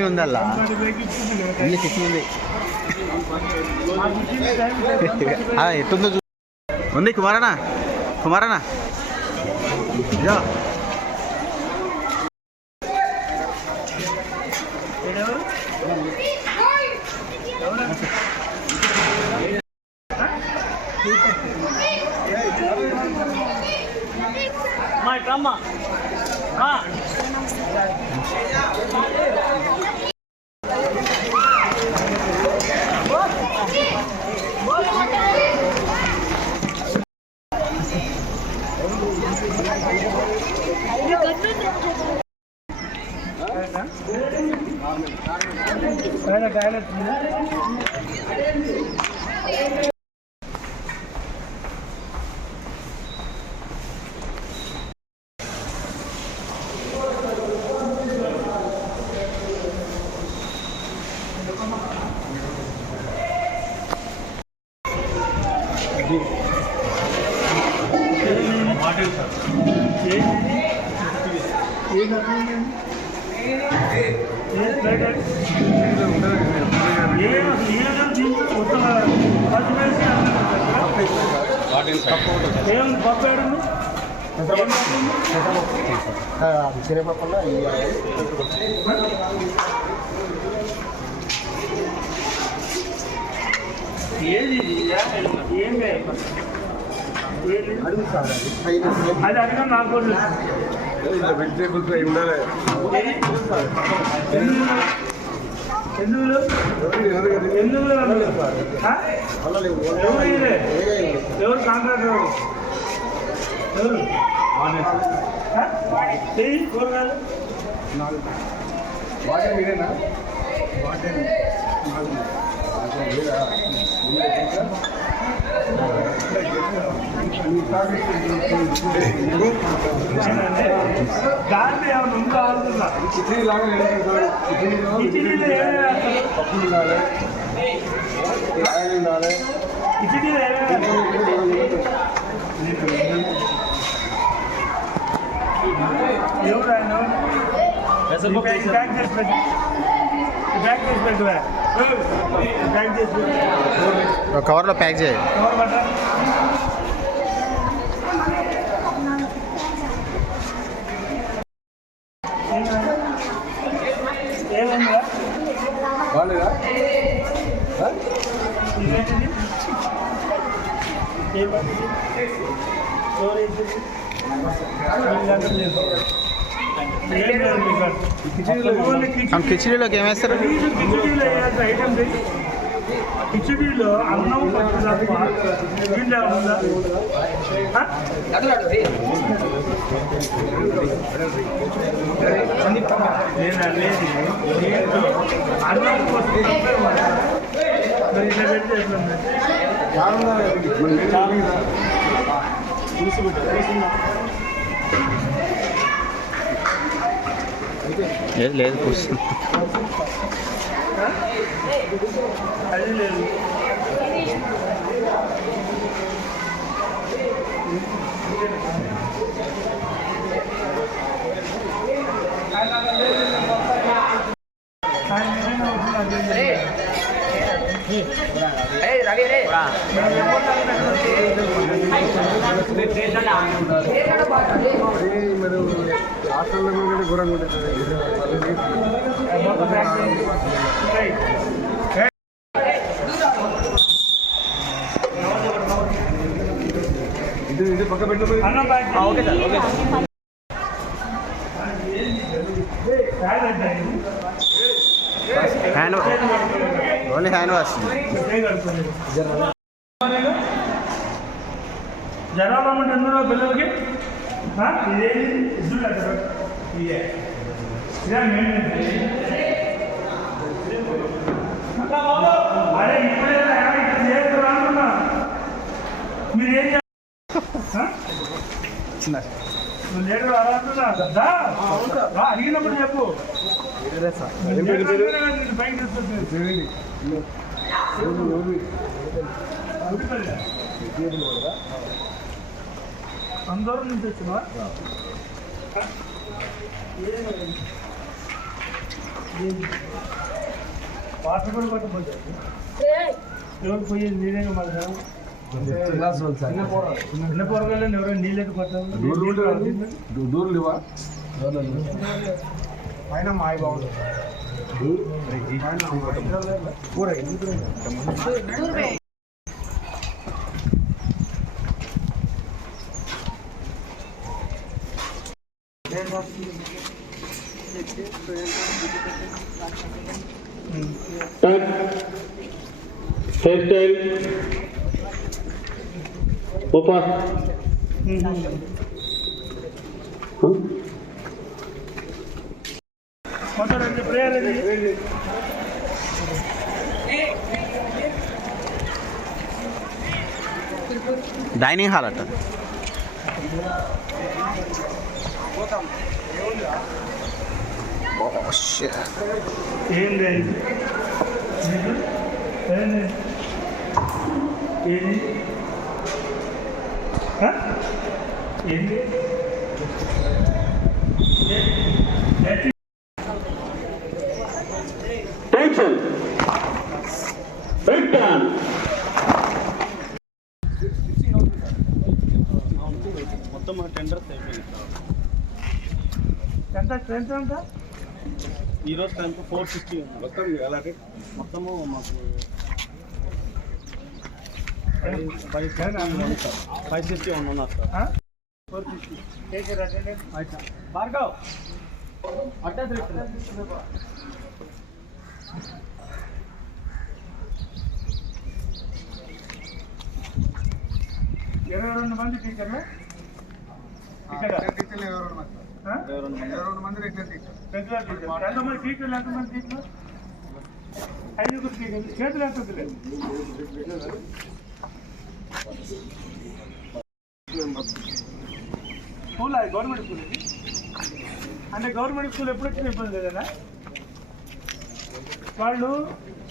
Tiffin ఉందల్లా? అన్ని tiffin ఉంది. ఎట్టుందో చూ ఉంది కుమారనా? కుమారనా? ఇదో మా ఇట్రమ్మా మా ఏం పప్పాడు శనగపప్పున ఏది ఇది? ఏం అది అడగ నాకు కూడా లేదు. వెజిటేబుల్స్ అవి ఉండాలి ఎందుకు ఎవరు కాంట్రాక్టర్ ఎవరు? ఎవరు ఆ? చెయ్యి కూరగాయలు వాటర్ మీరేనా దాంట్లో ఏమైనా ఉందా ఆడుతుందా కిచడీ లాగా నిలబడతాడు కిచడీలో కిచిడీలో ఏమేమి వేస్తారు పప్పులు ఉండాలి ఆయిల్ ఉండాలి ఈ బ్యాగ్ చేసి పెట్టు ఈ బ్యాగ్ చేసి పెట్టువా కవర్లో ప్యాక్ చేయి పట్ట ఏమైందా బాగాలేదా ఇదేంటిది ఏం పట్టింది ఎవరు వేసింది వీళ్ళందరూ లేదు. ఏం లేదు మీకు అక్కడ. ఓన్లీ కిచిడి. కిచిడీలోకి ఏం వేస్తారు? కిచిడీలో అన్నం? నేను అనేది అన్నం కోసం లేదు లేదు కూర్చుని అది లేదు మరి హాస్టల్లో కూడా ఘోరంగా ఉంటుంది మొత్తం ప్యాక్ చేయండి. రైట్. ఇది ఇది పక్క పెట్టిన అన్నం ప్యాక్ చేయండి. ఓకే సార్ ఓకే ప్యాక్ పెట్టండి. హ్యాండ్ ఓన్లీ హ్యాండ్ వాష్ జనాభా ఉంటే ఎందులో పిల్లలకి ఆ? ఇదేది ఇద్దులు అక్కడ పెట్టు. ఇదే ఇదే మెయిన్ అరే ఇప్పుడే చేస్తారు అంటున్నా మీరు ఏం చేస్తారు ఆ? చిన్న నువ్వు లీడర్ అలా అంటున్నా దా. రా, అడిగినప్పుడు చెప్పు ఏం పేరు పేరు? నేను బయట తీసుకొచ్చేది. చూడండి ఎవరు ఎవరు ఉడిపల్లి. అందరూ నుంచి వచ్చినవా వాటర్ కూడా కొట్టబోతుంది ఎవరు పోయేది నీళ్ళగా మళ్ళీ క్లాస్ వాళ్ళు సార్ చిన్న పొరగాలని ఎవరో నీళ్ళకి కొట్టాలి దూరం ఉంటారు దూరం లేవా పైన మాయ బాగుంది Cut. Hairstyle. Opa. Ừ. Hmm. Huh? Dining hall అట్ట. Oh, ఏంది ఏది హ? ఏంది ఏ- Attention! Break down! మొత్తం మన టెండర్స్ అయిపోయింది ఎంత ఎంత ఈ రోజు టెన్త్ ఫోర్ ఉంది. మొత్తం అలాగే మొత్తము మాకు ఫైవ్ ఫైవ్ సిక్స్టీ వన్ ఉన్నారు sir. Four take attendance Bhargav! అట్టా ఇరవై రెండు మంది టీచర్లు? ఇక్కడ. ఆ? రెగ్యులర్ టీచర్ ఎంతమంది టీచర్లు ఎంతమంది టీచర్లు ఐదుగురు టీచర్లు చేతులు ఎంత లేదు స్కూల్ అది గవర్నమెంట్ స్కూల్ ఇది. అంటే గవర్నమెంట్ స్కూల్ ఎప్పుడు వచ్చిన ఇబ్బంది లేదనా? వాళ్ళు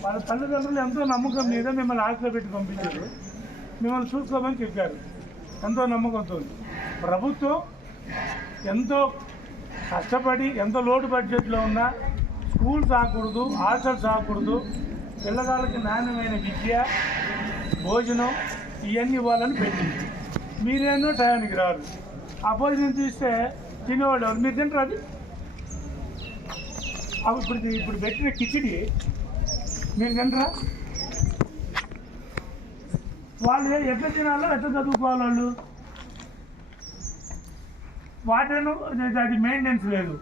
వాళ్ళ తల్లిదండ్రులు ఎంతో నమ్మకం మీద మిమ్మల్ని ఆశలో పెట్టి పంపించారు. మిమ్మల్ని చూసుకోమని చెప్పారు. ఎంతో నమ్మకంతో ప్రభుత్వం ఎంతో కష్టపడి ఎంతో లోటు బడ్జెట్లో ఉన్నా స్కూల్ సాకూడదు హాస్టల్ సాకూడదు పిల్లగాళ్ళకి నాణ్యమైన విద్య భోజనం ఇవన్నీ ఇవ్వాలని పెట్టింది. మీరేమో టయానికి రారు. ఆ భోజనం తీస్తే తినేవాళ్ళు ఎవరు? మీరు తింటారు అది? అవి ఇప్పుడు ఇప్పుడు పెట్టిన కిచిడి మీరు తింటారా? వాళ్ళు ఎట్లా తినాలో ఎట్లా చదువుకోవాలి వాళ్ళు? వాటను అది- మెయింటెనెన్స్ లేదు.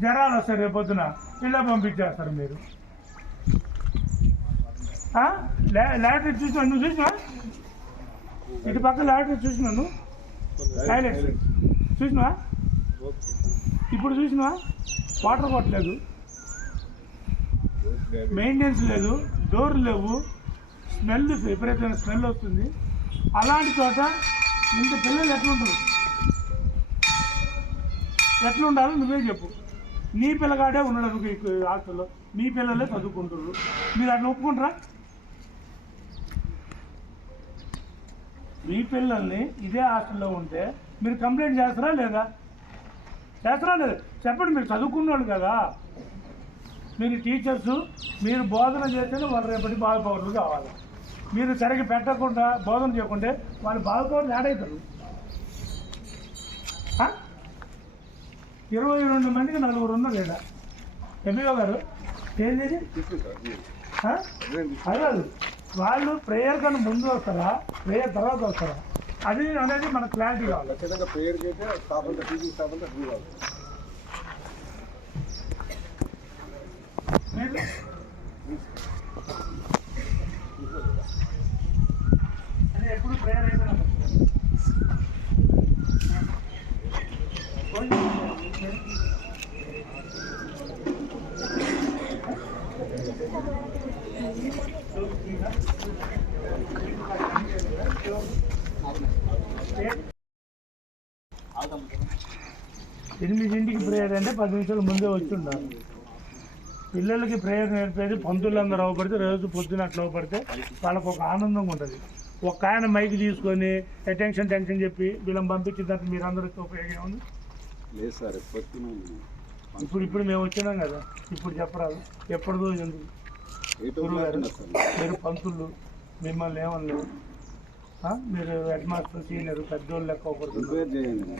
జ్వరాలు వస్తాయి రేపు పొద్దున. ఇలా పంపించేస్తారు మీరు. ఆ? చూసినాను లాటరీ చూసినా నువ్వు చూసినా ఇటు పక్క లాటరీ చూసినా నువ్వు? టాయిలెట్స్ చూసినా ఇప్పుడు చూసినా వాటర్ కొట్టలేదు. మెయింటెనెన్స్ లేదు. డోర్లు లేవు. స్మెల్ విపరీతమైన స్మెల్ వస్తుంది. అలాంటి చోట ఇంత పిల్లలు ఎట్లుంటారు? ఎట్లుండాలో నువ్వే చెప్పు. నీ పిల్లగాడే ఉన్నాడు హాస్టల్లో. మీ పిల్లలే చదువుకుంటారు మీరు అట్లా ఒప్పుకుంటారా? మీ పిల్లల్ని ఇదే హాస్టల్లో ఉంటే మీరు కంప్లైంట్ చేస్తారా లేదా? చేస్తారా లేదా? చెప్పండి మీరు చదువుకున్నాడు కదా. మీరు టీచర్స్ మీరు బోధన చేస్తేనే వాళ్ళు రేపటి బాగుపౌరులు కావాలి. మీరు సరిగ్గా పెట్టకుండా బోధన చేయకుంటే వాళ్ళు బాగుపౌరులు యాడ్ అవుతారు. ఇరవై రెండు మందికి నలుగురు ఉన్నారు లేదా ఎంపీఓ గారు? ఆ? అది వాళ్ళు ప్రేయర్ కన్నా ముందు వస్తారా? ప్రేయర్ తర్వాత వస్తారా? అది అనేది మనకు క్లారిటీ కావాలి. అయితే స్టాఫ్ అంతా టీచింగ్ ఫ్రీ కావాలి. ఎప్పుడు ప్రేయర్ అయిపోయినా. ఎనిమిదింటికి ప్రేయర్ అంటే పది నిమిషాలు ముందే వచ్చిండాలి. పిల్లలకి ప్రేయర్ నేర్పేది పంతులందరూ అవపడితే రోజు పొద్దున అట్లా అవపడితే వాళ్ళకు ఒక ఆనందంగా ఉంటుంది. ఒక ఆయన మైక్ తీసుకొని టెన్షన్ టెన్షన్ చెప్పి వీళ్ళని పంపించినట్టు మీరు అందరికీ ఉపయోగం ఉంది లేదు సార్ ఎప్పటికీ ఇప్పుడు ఇప్పుడు మేము వచ్చినాం కదా ఇప్పుడు చెప్పరాదు. ఎప్పటిదో ఎందుకు? మీరు? పంతులు మిమ్మల్ని ఏమనలేదు ఆ? మీరు హెడ్ మాస్టర్ సీనియర్ పెద్దోళ్ళు లెక్క చేయండి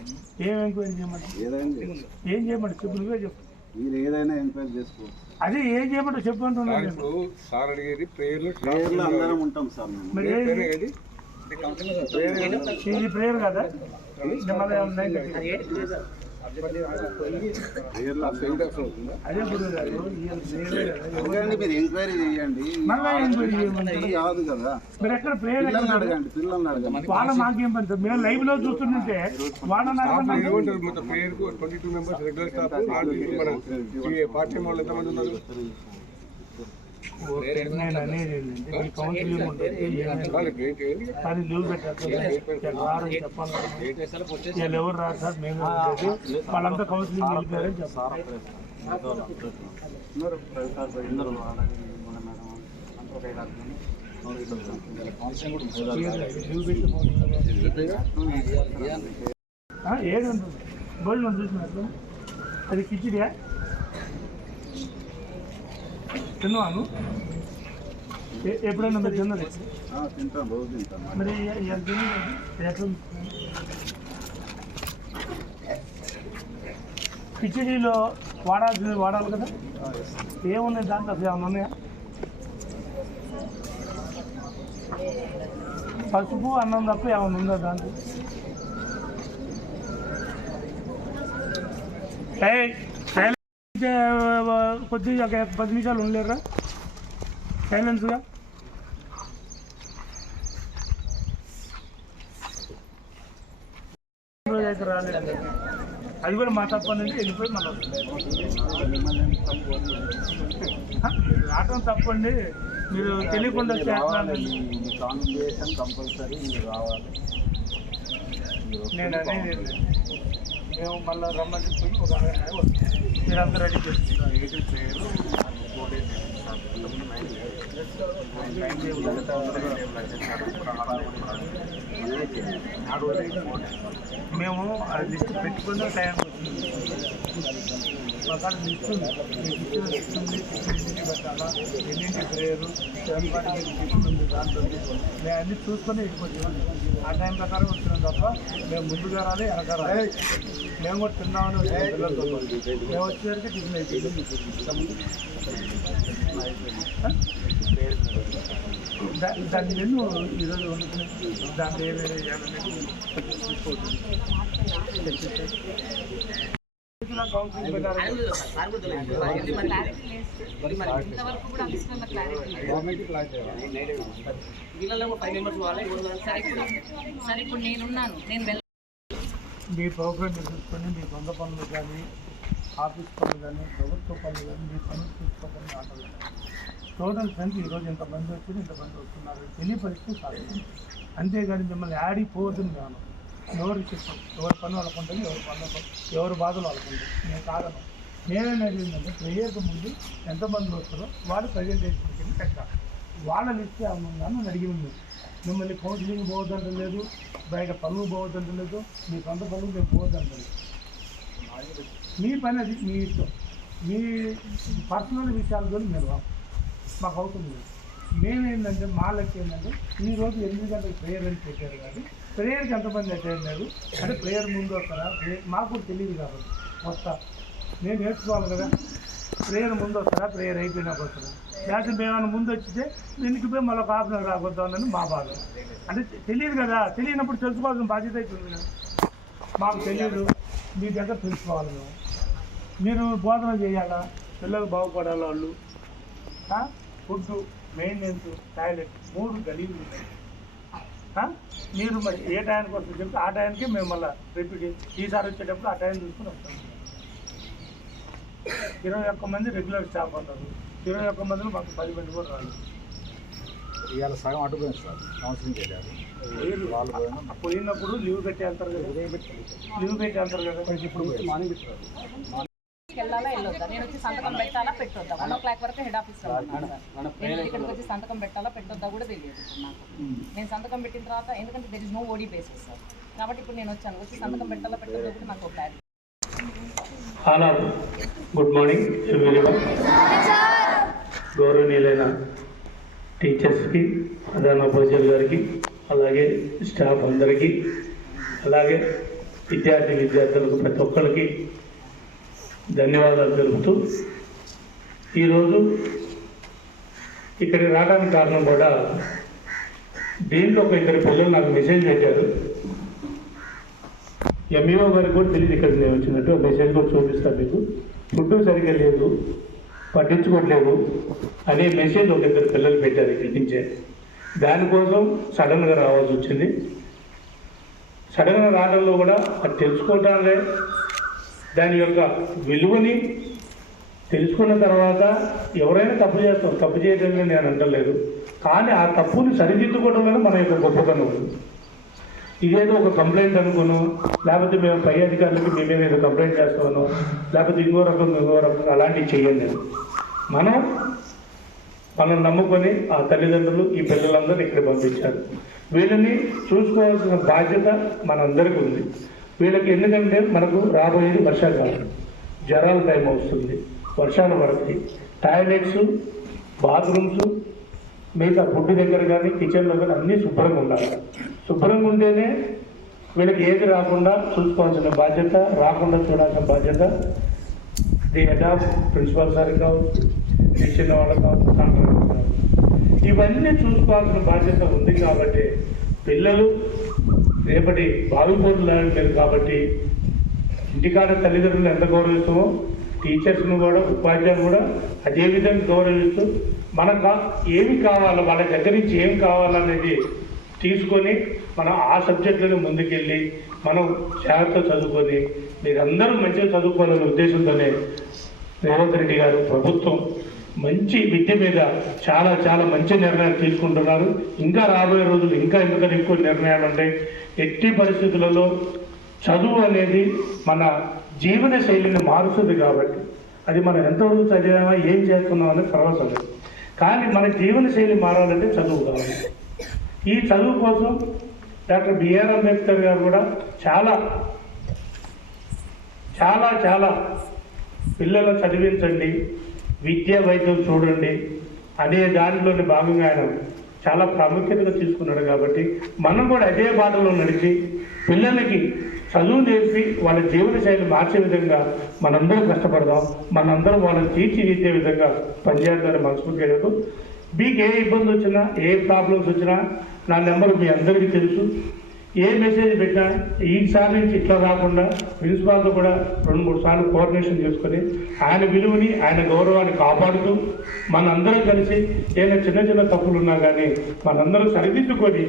ఏం ఎంక్వైరీ చేయమంటే ఏదైనా చేయండి. ఏం చేయమంటే చెప్పు నువ్వే చెప్పు. మీరు ఏదైనా ఎంక్వైరీ చేసుకోవచ్చు. అదే ఏం చేయమంటే చెప్పు అంటున్నాను సార్ అడిగేది ప్రేయర్లు ప్రేయర్లో అందరం ఉంటాం సార్ మరి ఏది? ఇది ప్రేయర్ కదా? మీరు ఎంక్వైరీ చేయండి. కాదు కదా. మీరు ఎక్కడ ప్రేయర్ ఎక్కడ పిల్లల్ని అడగండి పిల్లల్ని అడగండి. వాళ్ళ మాకేం పని సార్ మేము లైవ్లో చూస్తుంటే వాళ్ళ నాకు ఏమంటారు మొత్తం ప్రేయర్కు twenty two members regular staff మన పార్ట్ వాళ్ళు ఎంతమంది ఉన్నారు? కానీ లీవ్ పెట్టారు ఎవరు రాదు సార్ మేము వాళ్ళంతా కౌన్సిలింగ్ వెళ్ళిపోయారని చెప్పారు ఏడు ఉంటుంది చూసినట్టు అది కిచిడియా తిన్నాను. ఎప్పుడైనా మీరు తిన్నది తింటాం రోజు తింటాం మరి కిచడీలో వాడాల్సి వాడాలి కదా? ఏమున్నాయి దాంట్లో? అసలు ఏమన్నా ఉన్నాయా? పసుపు అన్నం తప్ప ఏమైనా ఉందా దాంట్లో? ఏ, కొద్దిగా ఒక పది నిమిషాలు ఉండలేరా సైలెన్స్గా రోజు అయితే రాలేదు అది కూడా మా తప్ప నుంచి వెళ్ళిపోయి మళ్ళీ రావడం తప్పండి మీరు తెలియకుండా చేస్తున్నానండి కంపల్సరీ మీరు రావాలి నేను అనేది ఏంటి? మేము మళ్ళీ రమ్మని పోయి ఒక అరగంట రెడీ మేము ఆ లిస్ట్ పెట్టుకున్న టైం వచ్చింది మాకు లిస్ట్ ఉంది లిస్ట్ పెట్టాలా ఎన్నింటి ప్రేయరు దాంట్లో మేము అన్ని చూసుకొని వెళ్ళిపోతాం ఆ టైం ప్రకారం వచ్చినాం తప్ప మేము ముందుగా రాలి వెనక రాలి. మేము కూడా తిన్నామని మేము వచ్చేసరికి టిఫిన్ అయిపోయింది. దాన్ని దాని ఈరోజు వండుకుని దాన్ని ఏమేమి సరే ఇప్పుడు నేనున్నాను నేను మీ ప్రోగ్రామ్ చూసుకొని మీ సొంత పనులు కానీ ఆఫీస్ పనులు కానీ ప్రభుత్వ పనులు కానీ మీ పనులు చూసుకోకుండా ఆటలు టోటల్ ఫ్రెండ్స్ ఈరోజు ఇంతమంది వచ్చి ఇంతమంది వస్తున్నారు. తెలియ పరిస్థితి కాదు అంతేగాని మిమ్మల్ని ఆడిపోతుంది కాను ఎవరు చెప్పం ఎవరి పని వాళ్ళకు ఉంటుంది ఎవరి పనులు ఎవరి బాధలు వాళ్ళకు నేను కాదను నేనేం అడిగిందంటే ప్రేయర్కి ముందు ఎంతమంది వస్తారో వాళ్ళు ప్రజెంటేషన్ పెట్టాలి. వాళ్ళ లిస్ట్ ఏమన్నా నన్ను అడిగింది మిమ్మల్ని కౌన్సిలింగ్ పోవద్దంటే లేదు బయట పనులు పోవద్దంటే లేదు మీ సొంత పనులు మేము పోవద్దంటే లేదు. మీ పని అది మీ ఇష్టం. మీ పర్సనల్ విషయాలతో మీరు మాకు అవుతుంది మేమేంటంటే మా లెక్క ఏంటంటే ఈ రోజు ఎనిమిది గంటలకు ప్రేయర్ అని పెట్టారు కానీ ప్రేయర్కి ఎంతమంది అటెండ్ అయ్యారు? అంటే ప్రేయర్ ముందు వస్తారా? మాకు తెలియదు కాబట్టి వస్తా. నేను నేర్చుకోవాలి కదా. ప్రేయర్ ముందు వస్తారా ప్రేయర్ అయిపోయినాక వస్తారా లేకపోతే మేమైనా ముందు వచ్చితే దీనికి పోయి మళ్ళీ ఒక హాఫ్ అన్ అవర్ రాకొద్దామని మా బాధ. అంటే తెలియదు కదా తెలియనప్పుడు తెలుసుకోవాల్సిన బాధ్యత అవుతుంది కదా. మాకు తెలియదు మీ దగ్గర తెలుసుకోవాలి మేము. మీరు బోధన చేయాలా? పిల్లలు బాగుపడాలి వాళ్ళు? ఫుడ్ మెయింటెనెన్స్ టాయిలెట్ మూడు గలీలు ఉన్నాయి. మీరు మరి ఏ టైంకి వస్తుంది చెప్తే ఆ టైంకి మేము మళ్ళీ రిపీట్ ఈసారి వచ్చేటప్పుడు ఆ టైం చూసుకుని వస్తాం. ఇరవై ఒక్క మంది రెగ్యులర్ స్టాఫ్ ఉన్నారు ఇరవై ఒక్క మందిలో మాకు పది మంది కూడా రాలేదు. ఇవాళ సగం అడ్డుపోయింది సార్ కౌన్సిలింగ్ చేయాలి పోయినప్పుడు లీవ్ పెట్టి వెళ్తారు కదా. లీవ్ పెట్టి వెళ్తారు కదా. ఇప్పుడు వెళ్ళాలా వెళ్ళొద్దా? నేను వచ్చి సంతకం పెట్టాలా పెట్టొద్దా? వన్ ఓ క్లాక్ వరకు హెడ్ ఆఫీస్. నేను ఇక్కడికి వచ్చి సంతకం పెట్టాలా పెట్టొద్దా కూడా తెలియదు ఇప్పుడు నాకు. నేను సంతకం పెట్టిన తర్వాత ఎందుకంటే there is no OD basis sir. కాబట్టి ఇప్పుడు నేను వచ్చాను. వచ్చి సంతకం పెట్టాలా పెట్టొద్దా కూడా నాకు క్లారిటీ గుడ్ మార్నింగ్ గౌరవనీయులైన టీచర్స్కి ప్రధాన గారికి అలాగే స్టాఫ్ అందరికీ అలాగే విద్యార్థి విద్యార్థులకు ప్రతి ఒక్కరికి ధన్యవాదాలు తెలుపుతూ ఈరోజు ఇక్కడికి రావడానికి కారణం కూడా దీంట్లో ఒక ఇద్దరు పిల్లలు నాకు మెసేజ్ పెట్టారు. ఎంఈఓ గారికి కూడా తెలియదు ఇక్కడ నేను వచ్చినట్టు మెసేజ్ కూడా చూపిస్తాను మీకు. ఫుడ్ సరిగ్గా లేదు పట్టించుకోవట్లేదు అనే మెసేజ్ ఒక ఇద్దరు పిల్లలు పెట్టారు ఇక్కడి నుంచే దానికోసం సడన్గా రావాల్సి వచ్చింది. సడన్గా రావడంలో కూడా అది తెలుసుకోవటాలే దాని యొక్క విలువని తెలుసుకున్న తర్వాత ఎవరైనా తప్పు చేస్తాం తప్పు చేయడం నేను అంటలేదు. కానీ ఆ తప్పుని సరిదిద్దుకోవడంలోనే మన యొక్క గొప్పతనం ఉంది. ఇదేదో ఒక కంప్లైంట్ అనుకోను లేకపోతే మేము పై అధికారులకు మేమే ఏదో కంప్లైంట్ చేస్తామను లేకపోతే ఇంకో రకం ఇంకో రకం అలాంటివి చేయండి మనం మనం నమ్ముకొని ఆ తల్లిదండ్రులు ఈ పిల్లలందరూ ఇక్కడ పంపించారు. వీళ్ళని చూసుకోవాల్సిన బాధ్యత మనందరికీ ఉంది. వీళ్ళకి ఎందుకంటే మనకు రాబోయేది వర్షాకాలం. జ్వరాల టైం వస్తుంది వర్షాలు పడతాయి టాయిలెట్స్ బాత్రూమ్స్ మిగతా ఫుడ్ దగ్గర కానీ కిచెన్లో కానీ అన్నీ శుభ్రంగా ఉండాలి. శుభ్రంగా ఉంటేనే వీళ్ళకి ఏది రాకుండా చూసుకోవాల్సిన బాధ్యత రాకుండా చూడాల్సిన బాధ్యత the head of principal sir కావచ్చు ఇచ్చిన చిన్న వాళ్ళకి కావచ్చు కాంట్రాక్టర్ కావచ్చు. ఇవన్నీ చూసుకోవాల్సిన బాధ్యత ఉంది కాబట్టి పిల్లలు రేపటి భావి పౌరులు కాబట్టి ఇంటికాడ తల్లిదండ్రులు ఎంత గౌరవిస్తామో టీచర్స్ను కూడా ఉపాధ్యాయులు కూడా అదేవిధంగా గౌరవిస్తూ మనకు ఏమి కావాలో వాళ్ళ దగ్గర నుంచి ఏం కావాలనేది తీసుకొని మనం ఆ సబ్జెక్టులను ముందుకెళ్ళి మనం జాగ్రత్త చదువుకొని మీరందరూ మంచిగా చదువుకోవాలనే ఉద్దేశంతోనే రేవంత్ రెడ్డి గారు ప్రభుత్వం మంచి విద్య మీద చాలా చాలా మంచి నిర్ణయాలు తీసుకుంటున్నారు. ఇంకా రాబోయే రోజులు ఇంకా ఎందుకంటే ఎక్కువ నిర్ణయాలు ఉంటాయి ఎట్టి పరిస్థితులలో చదువు అనేది మన జీవన శైలిని మారుస్తుంది కాబట్టి అది మనం ఎంతవరకు చదివామా ఏం చేస్తున్నాం అనేది తర్వాత కానీ మన జీవన శైలి మారాలంటే చదువు కావాలి. ఈ చదువు కోసం డాక్టర్ బిఆర్ అంబేద్కర్ గారు కూడా చాలా చాలా చాలా పిల్లలను చదివించండి విద్య వైద్యం చూడండి అనే దానిలోని భాగంగా ఆయన చాలా ప్రాముఖ్యతగా తీసుకున్నాడు కాబట్టి మనం కూడా అదే బాటలో నడిచి పిల్లలకి చదువు నేర్పి వాళ్ళ జీవన శైలి మార్చే విధంగా మనందరం కష్టపడదాం మనందరం వాళ్ళని తీర్చిదిద్దే విధంగా పనిచేద్దామని మనస్ఫూర్తిగా మీకు ఏ ఇబ్బంది వచ్చినా ఏ ప్రాబ్లమ్స్ వచ్చినా నా నెంబర్ మీ అందరికీ తెలుసు. ఏ మెసేజ్ పెట్టినా ఈసారి నుంచి ఇట్లా రాకుండా ప్రిన్సిపాల్తో కూడా రెండు మూడు సార్లు కోఆర్డినేషన్ చేసుకొని ఆయన విలువని ఆయన గౌరవాన్ని కాపాడుతూ మనందరం కలిసి ఏదైనా చిన్న చిన్న తప్పులు ఉన్నా కానీ మనందరం సరిదిద్దుకొని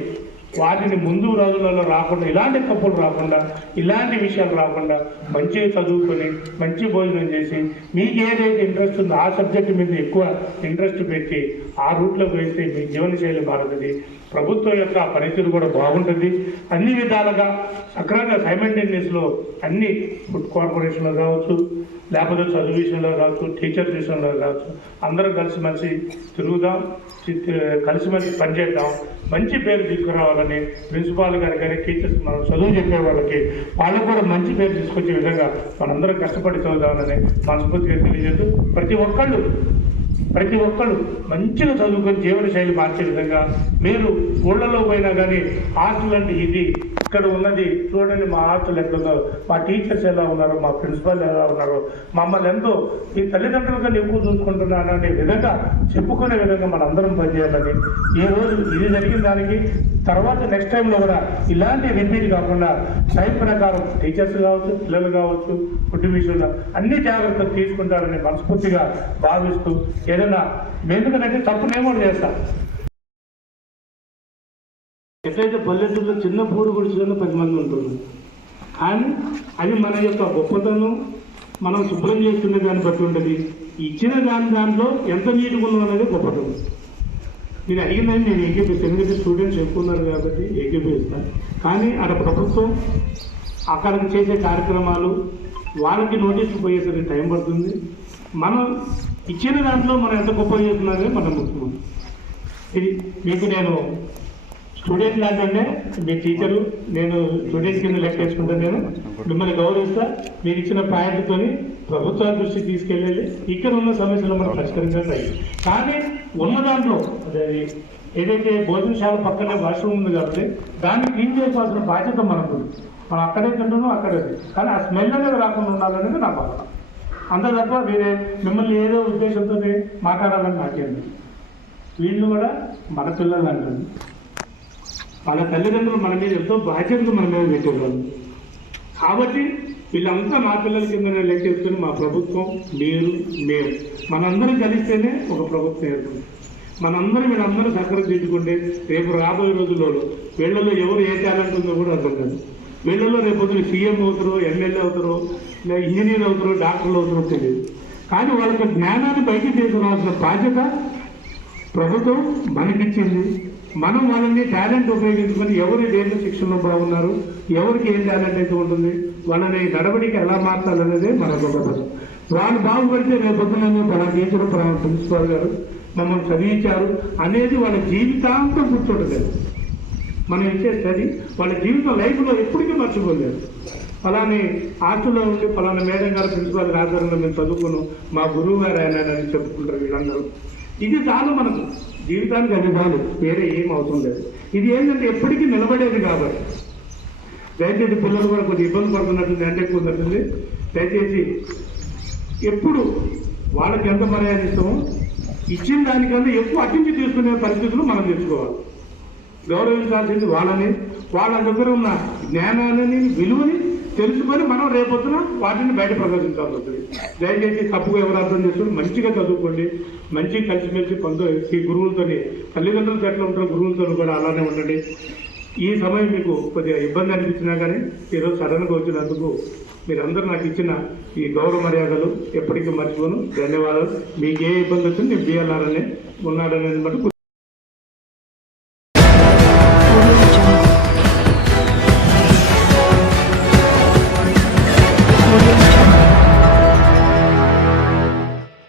వాటిని ముందు రోజులలో రాకుండా ఇలాంటి తప్పులు రాకుండా ఇలాంటి విషయాలు రాకుండా మంచిగా చదువుకొని మంచి భోజనం చేసి మీకు ఏదైతే ఇంట్రెస్ట్ ఉందో ఆ సబ్జెక్ట్ మీద ఎక్కువ ఇంట్రెస్ట్ పెట్టి ఆ రూట్లోకి వేస్తే మీ జీవనశైలి మారుతుంది. ప్రభుత్వం యొక్క పనితీరు కూడా బాగుంటుంది. అన్ని విధాలుగా సక్రంగా సైమెంటేనియస్లో అన్ని ఫుడ్ కార్పొరేషన్లో కావచ్చు లేకపోతే చదువు విషయంలో కావచ్చు టీచర్స్ విషయంలో కావచ్చు అందరం కలిసిమెలిసి తిరుగుదాం కలిసిమెలిసి పనిచేద్దాం మంచి పేరు తీసుకురావాలని ప్రిన్సిపాల్ గారు కానీ టీచర్స్ మనం చదువు చెప్పే వాళ్ళకి వాళ్ళకు కూడా మంచి పేరు తీసుకొచ్చే విధంగా మనందరం కష్టపడి చదువుదామని మనస్ఫూర్తిగా తెలియజేస్తూ ప్రతి ఒక్కళ్ళు ప్రతి ఒక్కళ్ళు మంచిగా చదువుకొని జీవన శైలి మార్చే విధంగా మీరు ఊళ్ళలో పోయినా కానీ హాస్టల్ అంటే ఇది ఇక్కడ ఉన్నది చూడండి మా హాస్టల్ ఎట్లుందో మా టీచర్స్ ఎలా ఉన్నారో మా ప్రిన్సిపల్ ఎలా ఉన్నారో మమ్మల్ని ఎంతో ఈ తల్లిదండ్రుల ఎక్కువ చూసుకుంటున్నాను అనే విధంగా చెప్పుకునే విధంగా మనందరం పనిచేయాలని. ఈ రోజు ఇది జరిగిన దానికి తర్వాత నెక్స్ట్ టైంలో కూడా ఇలాంటి రిపీట్ కాకుండా టైం ప్రకారం టీచర్స్ కావచ్చు పిల్లలు కావచ్చు ఫుడ్ విషయంలో అన్ని జాగ్రత్తలు తీసుకుంటారని మనస్ఫూర్తిగా భావిస్తూ ఏదైనా ఎందుకంటే తప్పునేమో చేస్తాను ఎట్లయితే పల్లెటూరులో చిన్న పూరు గుడిసెలో పది మంది ఉంటుంది కానీ అది మన యొక్క గొప్పతనం మనం శుభ్రం చేసుకునే దాన్ని బట్టి ఉంటుంది. ఇచ్చిన దాని దాంట్లో ఎంత నీట్గా ఉన్నాం అనేది గొప్పతనం. మీరు అడిగిందని నేను ఏకీపిస్తాను ఎందుకంటే స్టూడెంట్స్ ఎక్కువ ఉన్నారు కాబట్టి ఏకీపిస్తాను కానీ అక్కడ ప్రభుత్వం అక్కడికి చేసే కార్యక్రమాలు వాళ్ళకి నోటీసులు పోయేసరికి టైం పడుతుంది. మనం ఇచ్చిన దాంట్లో మనం ఎంత గొప్ప చేస్తున్నారని మనం ముఖ్యమంత్రి ఇది మీకు నేను స్టూడెంట్ లాంటి మీ టీచరు నేను స్టూడెంట్స్ కింద లెక్క వేసుకుంటాను నేను. మిమ్మల్ని గౌరవిస్తా. మీరు ఇచ్చిన పాయింట్తో ప్రభుత్వ దృష్టికి తీసుకెళ్ళాలి ఇక్కడ ఉన్న సమస్యలు మనం పరిష్కరించాలి కానీ ఉన్న దాంట్లో అదే ఏదైతే భోజనశాల పక్కనే వాష్రూమ్ ఉంది కాబట్టి దాన్ని క్లీన్ చేసుకోవాల్సిన బాధ్యత మనకు మనం అక్కడే తింటున్నాం అక్కడే కానీ ఆ స్మెల్ అనేది రాకుండా ఉండాలనేది నా బాధ అంత తప్ప వేరే మిమ్మల్ని ఏదో ఉద్దేశంతో మాట్లాడాలని నాకేంది వీళ్ళు కూడా మన పిల్లలు అంటారు వాళ్ళ తల్లిదండ్రులు మన మీద ఎంతో బాధ్యతలు మన మీద పెట్టేవాళ్ళు కాబట్టి వీళ్ళంతా మా పిల్లల కిందనే లెక్కేసుకొని మా ప్రభుత్వం మీరు మేము మనందరం కలిస్తేనే ఒక ప్రభుత్వం ఏర్పడుతుంది. మనందరం వీళ్ళందరూ దగ్గర తీసుకుంటే రేపు రాబోయే రోజుల్లో వీళ్ళలో ఎవరు ఏ టాలెంట్ ఉందో కూడా అర్థం కాదు. వీళ్ళలో రేపు పొద్దున సీఎం అవుతారో ఎమ్మెల్యే అవుతారో లేదా ఇంజనీర్ అవుతారో డాక్టర్లు అవుతారో తెలియదు. కానీ వాళ్ళకి జ్ఞానాన్ని బయటికి తీసుకురావాల్సిన బాధ్యత ప్రభుత్వం మనకిచ్చింది. మనం వాళ్ళని టాలెంట్ ఉపయోగించుకొని ఎవరు దేంట్లో శిక్షణలో బాగున్నారు ఎవరికి ఏం టాలెంట్ అయితే ఉంటుంది? వాళ్ళని నడవడికి ఎలా మార్చాలనేదే మన గొప్పతనం. వాళ్ళు బాగుపడితే రేపు పొద్దున పలా టీచర్ పలా ప్రిన్సిపాల్ గారు మమ్మల్ని చదివించారు అనేది వాళ్ళ జీవితాంతం కూర్చోటలేదు మనం ఇచ్చే స్టడీ వాళ్ళ జీవితం లైఫ్లో ఎప్పటికీ మర్చిపోలేదు. అలానే హాస్టల్లో ఉండి ఫలానా మేడం గారు ప్రిన్సిపాల్ గారి మేము చదువుకున్నాం. మా గురువు గారు ఆయన అని చెప్పుకుంటారు వీళ్ళందరూ. ఇది చాలు మనకు జీవితానికి అది చాలు వేరే ఏం అవసరం లేదు. ఇది ఏంటంటే ఎప్పటికీ నిలబడేది కాబట్టి. దయచేసి పిల్లలు కూడా కొద్దిగా ఇబ్బంది పడుతున్నట్టుంది అంటే ఎక్కువ దయచేసి ఎప్పుడు వాళ్ళకి ఎంత మర్యాద ఇస్తామో ఇచ్చిన దానికన్నా ఎక్కువ అట్టించి తీసుకునే పరిస్థితులు మనం తెచ్చుకోవాలి. గౌరవించాల్సింది వాళ్ళని. వాళ్ళ దగ్గర ఉన్న జ్ఞానాన్ని విలువని తెలుసుకొని మనం రేపొద్దున వాటిని బయట ప్రదర్శించాల్సి వస్తుంది. దయచేసి తప్పుగా ఎవరు అర్థం చేసుకుని మంచిగా చదువుకోండి. మంచిగా కలిసిమెలిసి పొందు ఈ గురువులతోని తల్లిదండ్రులతో ఎట్లా ఉంటారు గురువులతో కూడా అలానే ఉండండి. ఈ సమయం మీకు కొద్దిగా ఇబ్బంది అనిపించినా కానీ ఈరోజు సడన్గా వచ్చినందుకు మీరందరూ నాకు ఇచ్చిన ఈ గౌరవ మర్యాదలు ఎప్పటికీ మర్చిపోను. ధన్యవాదాలు. మీకు ఏ ఇబ్బంది వచ్చింది నేను బిఎల్ఆర్ అనే ఉన్నాడనేది బట్టి